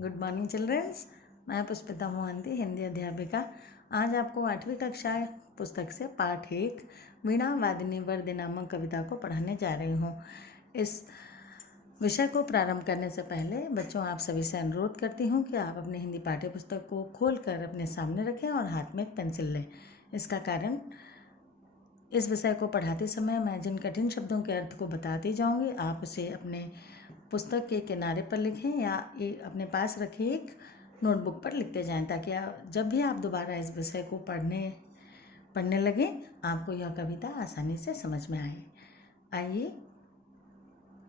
Good morning children's. मैं पुष्पिता मोहंती, हिंदी अध्यापिका। आज आपको 8वीं कक्षा पुस्तक से पाठ 1 वीणा वादिनी वरदे नामक कविता को पढ़ाने जा रही हूँ। इस विषय को प्रारंभ करने से पहले बच्चों, आप सभी से अनुरोध करती हूँ कि आप अपने हिंदी पाठ्य पुस्तक को खोलकर अपने सामने रखें और हाथ में एक पेंसिल लें। इसका कारण, इस विषय को पढ़ाते समय मैं जिन कठिन शब्दों के अर्थ को बताती जाऊँगी, आप उसे अपने पुस्तक के किनारे पर लिखें या अपने पास रखे एक नोटबुक पर लिखते जाएं, ताकि जब भी आप दोबारा इस विषय को पढ़ने लगें, आपको यह कविता आसानी से समझ में आए। आइए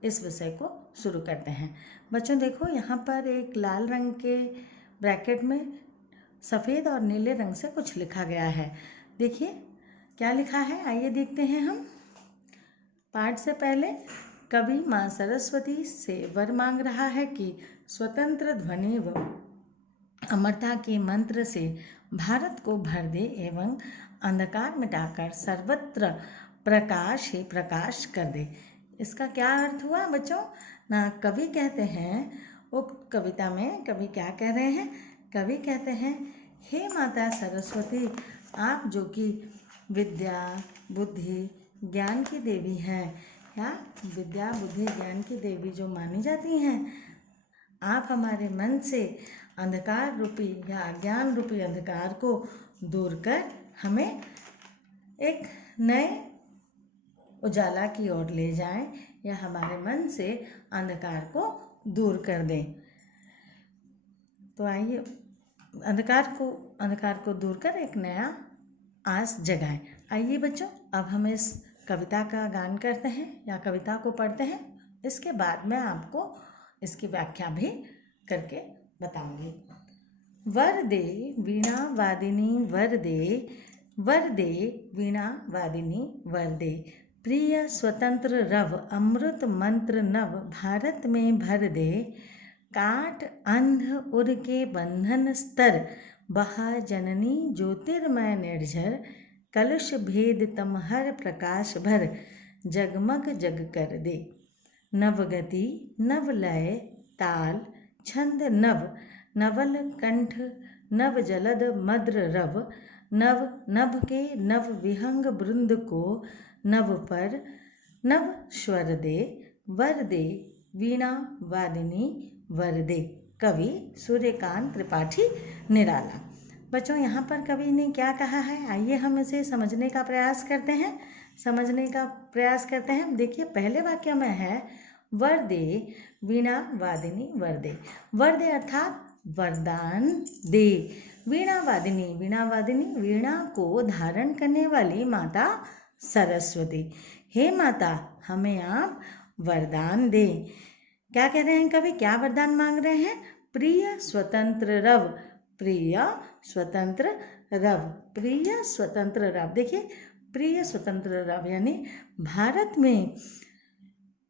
इस विषय को शुरू करते हैं। बच्चों देखो, यहाँ पर एक लाल रंग के ब्रैकेट में सफ़ेद और नीले रंग से कुछ लिखा गया है। देखिए क्या लिखा है, आइए देखते हैं हम। पाठ से पहले कवि माँ सरस्वती से वर मांग रहा है कि स्वतंत्र ध्वनि व अमरता के मंत्र से भारत को भर दे एवं अंधकार मिटाकर सर्वत्र प्रकाश ही प्रकाश कर दे। इसका क्या अर्थ हुआ बच्चों ना? कवि कहते हैं, वो कविता में कवि क्या कह रहे हैं? कवि कहते हैं, हे माता सरस्वती, आप जो कि विद्या बुद्धि ज्ञान की देवी हैं, या विद्या बुद्धि ज्ञान की देवी जो मानी जाती हैं, आप हमारे मन से अंधकार रूपी या अज्ञान रूपी अंधकार को दूर कर हमें एक नए उजाला की ओर ले जाएं, या हमारे मन से अंधकार को दूर कर दें। तो आइए अंधकार को दूर कर एक नया आस जगाएं। आइए बच्चों, अब हम इस कविता का गान करते हैं या कविता को पढ़ते हैं। इसके बाद मैं आपको इसकी व्याख्या भी करके बताऊंगी। वर दे वीणा वादिनी वर दे वीणा वादिनी वर दे, प्रिय स्वतंत्र रव अमृत मंत्र नव भारत में भर दे, काट अंध उर के बंधन स्तर, बहा जननी ज्योतिर्मय निर्झर, कलुष भेद तमहर प्रकाश भर, जगमग जग कर दे। नवगति नव लय ताल छंद नव, नवल कंठ नव जलद मद्र रव, नव नभ के नव विहंग बृंद को, नव पर नव स्वर दे, वर दे वीणा वादिनी वर दे। कवि सूर्यकांत त्रिपाठी निराला। बच्चों, यहाँ पर कवि ने क्या कहा है, आइए हम इसे समझने का प्रयास करते हैं। देखिए, पहले वाक्य में है वर दे वीणा वादिनी वर दे। वर दे अर्थात वरदान दे। वीणा वादिनी वीणा को धारण करने वाली माता सरस्वती। हे माता, हमें आप वरदान दे। क्या कह रहे हैं कवि, क्या वरदान मांग रहे हैं? प्रिय स्वतंत्र रव, प्रिय स्वतंत्र रव। देखिए, प्रिय स्वतंत्र रव यानी भारत में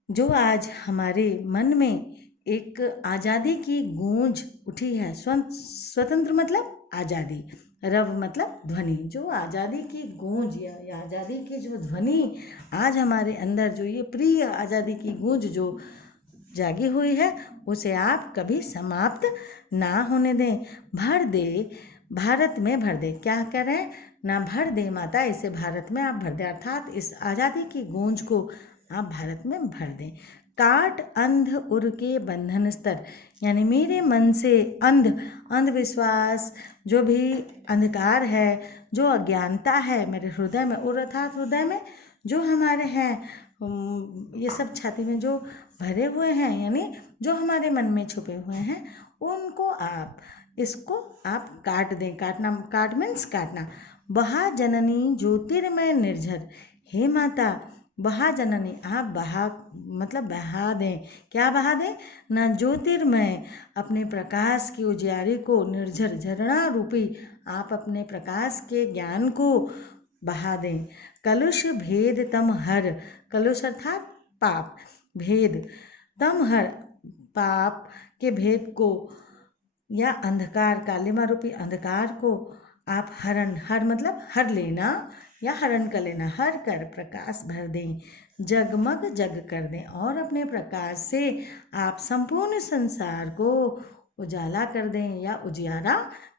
जो आज हमारे मन में एक आज़ादी की गूंज उठी है। स्वतंत्र मतलब आज़ादी, रव मतलब ध्वनि। जो आज़ादी की गूंज या आज़ादी की जो ध्वनि आज हमारे अंदर, जो ये प्रिय आज़ादी की गूंज जो जागी हुई है, उसे आप कभी समाप्त ना होने दें। भर दे, भारत में भर दे। क्या कह रहे हैं ना? भर दे माता, इसे भारत में आप भर दें, अर्थात इस आज़ादी की गूंज को आप भारत में भर दें। काट अंध उर के बंधन स्तर, यानी मेरे मन से अंधविश्वास, जो भी अंधकार है, जो अज्ञानता है मेरे हृदय में, उर अर्थात हृदय में जो हमारे हैं, ये सब छाती में जो भरे हुए हैं, यानी जो हमारे मन में छुपे हुए हैं, उनको इसको आप काट दें। काट मीन्स काटना। बहा जननी ज्योतिर्मय निर्झर, हे माता बहा जननी, आप बहा दें। क्या बहा दें ना? ज्योतिर्मय, अपने प्रकाश की उजियारी को, निर्झर झरना रूपी आप अपने प्रकाश के ज्ञान को बहा दें। कलुष भेद तम हर, कलुष अर्थात पाप, भेद तम हर, पाप के भेद को या अंधकार, कालिमा रूपी अंधकार को आप हर मतलब हर लेना या हरण कर लेना, हर कर प्रकाश भर दें, जगमग जग कर दें, और अपने प्रकाश से आप संपूर्ण संसार को उजाला कर दें या उजियारा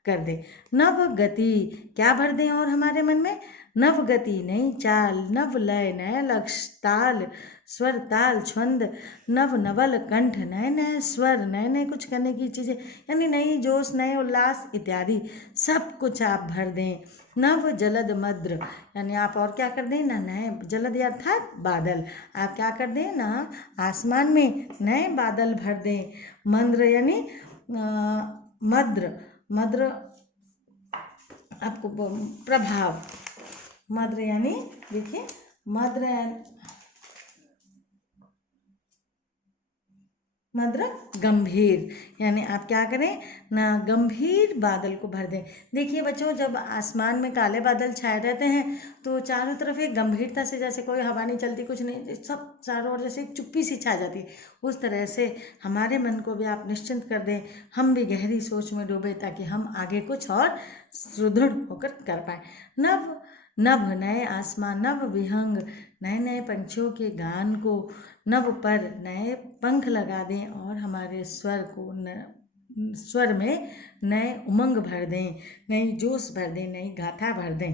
कर दें। नव गति क्या भर दें और हमारे मन में? नव गति, नई चाल, नव लय, नया लक्ष्य, ताल, स्वर, ताल, छंद, नव नवल कंठ, नए नए स्वर, नए नए कुछ करने की चीज़ें, यानी नई जोश, नए उल्लास इत्यादि सब कुछ आप भर दें। नव जलद मद्र, यानी आप और क्या कर दें ना, नए जलद अर्थात बादल, आप क्या कर दें ना, आसमान में नए बादल भर दें। मंद्र यानी मद्र, मद्र आपको प्रभाव, मद्र यानी देखिए मद्र गंभीर, यानी आप क्या करें ना, गंभीर बादल को भर दें। देखिए बच्चों, जब आसमान में काले बादल छाए रहते हैं तो चारों तरफ एक गंभीरता से, जैसे कोई हवा नहीं चलती, कुछ नहीं, सब चारों ओर जैसे एक चुप्पी सी छा जाती है, उस तरह से हमारे मन को भी आप निश्चिंत कर दें, हम भी गहरी सोच में डूबे, ताकि हम आगे कुछ और सुदृढ़ होकर कर पाए। नव नभ, नए आसमान, नव विहंग, नए नए पंछियों के गान को, नभ पर नए पंख लगा दें और हमारे स्वर को स्वर में नए उमंग भर दें, नई जोश भर दें, नई गाथा भर दें।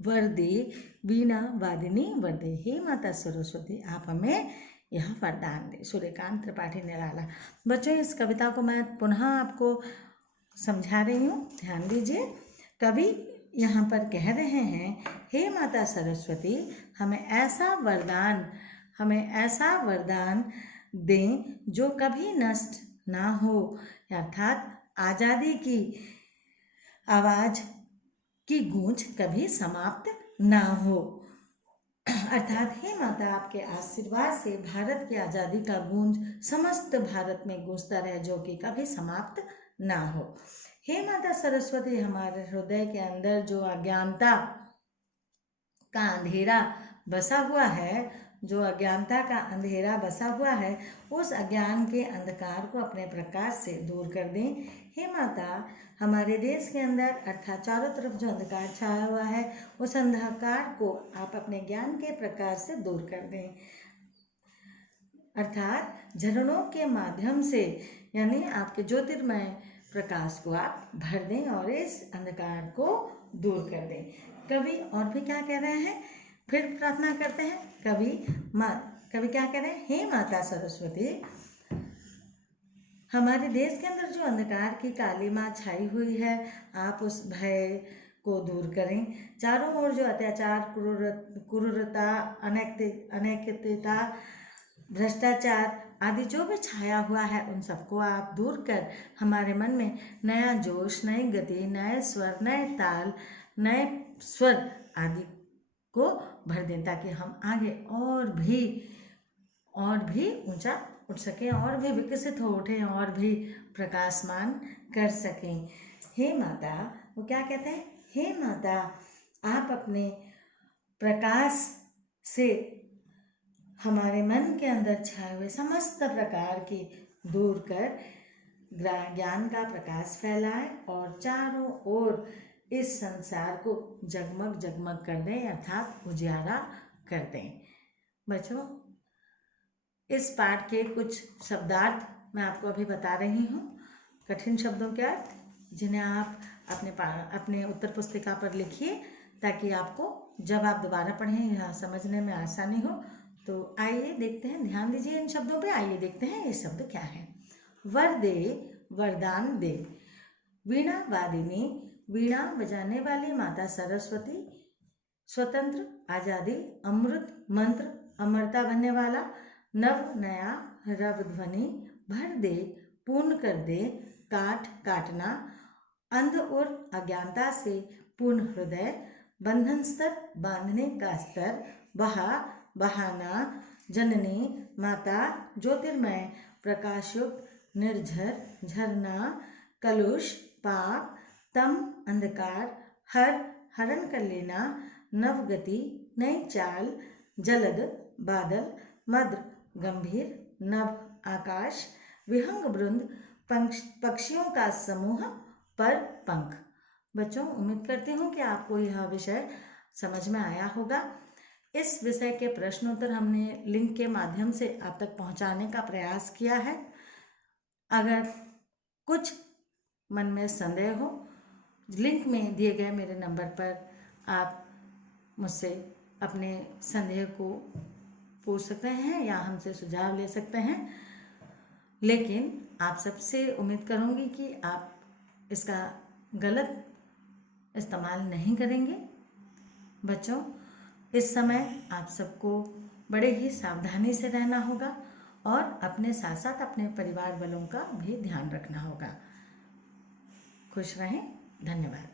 वरदे वीणा वादिनी वरदे, हे माता सरस्वती आप हमें यह वरदान दे। सूर्यकांत त्रिपाठी निराला। बच्चों, इस कविता को मैं पुनः आपको समझा रही हूँ, ध्यान दीजिए। कवि यहाँ पर कह रहे हैं, हे माता सरस्वती हमें ऐसा वरदान दें जो कभी नष्ट ना हो, अर्थात आज़ादी की आवाज़ की गूंज कभी समाप्त ना हो। अर्थात हे माता आपके आशीर्वाद से भारत की आज़ादी का गूंज समस्त भारत में गूंजता रहे, जो कि कभी समाप्त ना हो। हे माता सरस्वती हमारे हृदय के अंदर जो अज्ञानता का अंधेरा बसा हुआ है, उस अज्ञान के अंधकार को अपने प्रकाश से दूर कर दें। हे माता हमारे देश के अंदर अर्थात चारों तरफ जो अंधकार छाया हुआ है, उस अंधकार को आप अपने ज्ञान के प्रकाश से दूर कर दें, अर्थात झरणों के माध्यम से, यानी आपके ज्योतिर्मय प्रकाश को आप भर दें और इस अंधकार को दूर कर दें। कवि और भी क्या कह रहे हैं, फिर प्रार्थना करते हैं। कवि क्या कह रहे हैं, हे माता सरस्वती हमारे देश के अंदर जो अंधकार की काली माँ छाई हुई है, आप उस भय को दूर करें। चारों ओर जो अत्याचार, क्रूरता, अनैतिकता, भ्रष्टाचार आदि जो भी छाया हुआ है, उन सबको आप दूर कर हमारे मन में नया जोश, नई गति, नए स्वर, नए ताल, नए स्वर आदि को भर दें, ताकि हम आगे और भी ऊंचा उठ सकें, और भी विकसित हो उठें, और भी प्रकाशमान कर सकें। हे माता, वो क्या कहते हैं, हे माता आप अपने प्रकाश से हमारे मन के अंदर छाए हुए समस्त प्रकार के दूर कर ज्ञान का प्रकाश फैलाए और चारों ओर इस संसार को जगमग जगमग कर दें, अर्थात उजियारा कर दें। बच्चों, इस पाठ के कुछ शब्दार्थ मैं आपको अभी बता रही हूँ, कठिन शब्दों के अर्थ, जिन्हें आप अपने उत्तर पुस्तिका पर लिखिए, ताकि आपको जब आप दोबारा पढ़ें यह समझने में आसानी हो। तो आइए देखते हैं, ध्यान दीजिए इन शब्दों पे, आइए देखते हैं ये शब्द क्या है। वर दे, वरदान दे। वीणा वादिनी, वीणा बजाने वाली माता सरस्वती। स्वतंत्र, आज़ादी, अमृत, मंत्र, अमरता बनने वाला। नव, नया, रव ध्वनि, भर दे, पूर्ण कर दे, काट, काटना, अंध और अज्ञानता से पूर्ण हृदय, बंधन स्तर, बांधने का स्तर, बहाना, जननी, माता, ज्योतिर्मय, प्रकाशयुक्त, निर्झर, झरना, कलुष, पाप, तम, अंधकार, हरण कर लेना, नवगति, नई चाल, जलद, बादल, मद्र, गंभीर, नभ, आकाश, विहंग वृंद, पक्षियों का समूह, पर पंख। बच्चों, उम्मीद करती हूँ कि आपको यह विषय समझ में आया होगा। इस विषय के प्रश्नोत्तर हमने लिंक के माध्यम से आप तक पहुंचाने का प्रयास किया है। अगर कुछ मन में संदेह हो, लिंक में दिए गए मेरे नंबर पर आप मुझसे अपने संदेह को पूछ सकते हैं या हमसे सुझाव ले सकते हैं। लेकिन आप सबसे उम्मीद करूंगी कि आप इसका गलत इस्तेमाल नहीं करेंगे। बच्चों, इस समय आप सबको बड़े ही सावधानी से रहना होगा और अपने साथ साथ अपने परिवार वालों का भी ध्यान रखना होगा। खुश रहें। धन्यवाद।